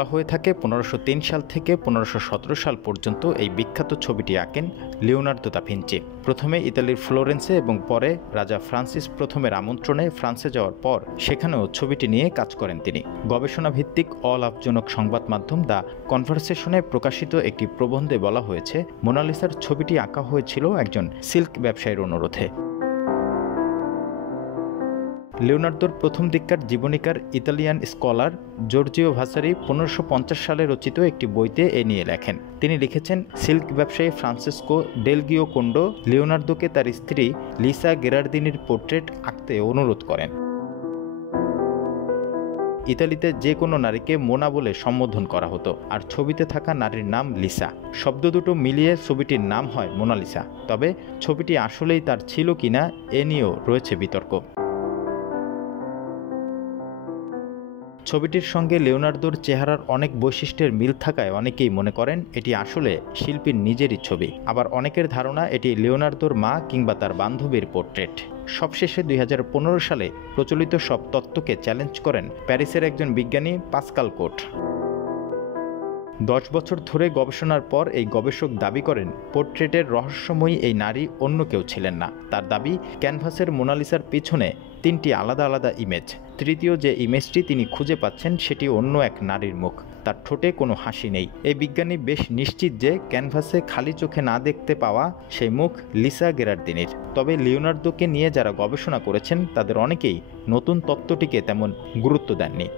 বলা হয়ে থাকে 1503 সাল থেকে 1517 সাল পর্যন্ত এই বিখ্যাত ছবিটি আঁকেন লিওনার্দো দা ভিঞ্চি। প্রথমে ইতালির ফ্লোরেন্সে এবং পরে রাজা ফ্রান্সিস প্রথমের আমন্ত্রণে ফ্রান্সে যাওয়ার পর সেখানেও ছবিটি নিয়ে কাজ করেন তিনি। গবেষণা ভিত্তিক অলাভজনক সংবাদ মাধ্যম দ্য কনভারসেশনে প্রকাশিত একটি প্রবন্ধে বলা হয়েছে, মোনালিসার ছবিটি আঁকা হয়েছিল একজন সিল্ক ব্যবসায়ীর অনুরোধে। লিওনার্দোর প্রথম দিককার জীবনীকার ইতালিয়ান স্কলার জর্জিও ভাসারি 1550 সালে রচিত একটি বইতে এ নিয়ে লেখেন। তিনি লিখেছেন, সিল্ক ব্যবসায়ী ফ্রান্সিসকো ডেল গিওকোন্ডো লিওনার্দোকে তার স্ত্রী লিসা গেরার্দিনির পোর্ট্রেট আঁকতে অনুরোধ করেন। ইতালিতে যে কোনো নারীকে মোনা বলে সম্বোধন করা হতো, আর ছবিতে থাকা নারীর নাম লিসা। শব্দ দুটো মিলিয়ে ছবিটির নাম হয় মোনালিসা। তবে ছবিটি আসলেই তার ছিল কিনা এ নিয়েও রয়েছে বিতর্ক। ছবিটির সঙ্গে লিওনার্দোর চেহারার অনেক বৈশিষ্ট্যের মিল থাকায় অনেকেই মনে করেন এটি আসলে শিল্পীর নিজেরই ছবি। আবার অনেকের ধারণা এটি লিওনার্দোর মা কিংবা তার বান্ধবীর পোর্ট্রেট। সবশেষে 2015 সালে প্রচলিত সব তত্ত্বকে চ্যালেঞ্জ করেন প্যারিসের একজন বিজ্ঞানী পাসকাল কোট। 10 বছর ধরে গবেষণার পর এই গবেষক দাবি করেন পোর্ট্রেটের রহস্যময়ী এই নারী অন্য কেউ ছিলেন না। তার দাবি, ক্যানভাসের মোনালিসার পিছনে 3টি আলাদা আলাদা ইমেজ। তৃতীয় যে ইমেজটি তিনি খুঁজে পাচ্ছেন সেটি অন্য এক নারীর মুখ। তার ঠোঁটে কোনো হাসি নেই। এই বিজ্ঞানী বেশ নিশ্চিত যে ক্যানভাসে খালি চোখে না দেখতে পাওয়া সেই মুখ লিসা গেরার্দিনির। তবে লিওনার্দোকে নিয়ে যারা গবেষণা করেছেন তাদের অনেকেই নতুন তত্ত্বটিকে তেমন গুরুত্ব দেননি।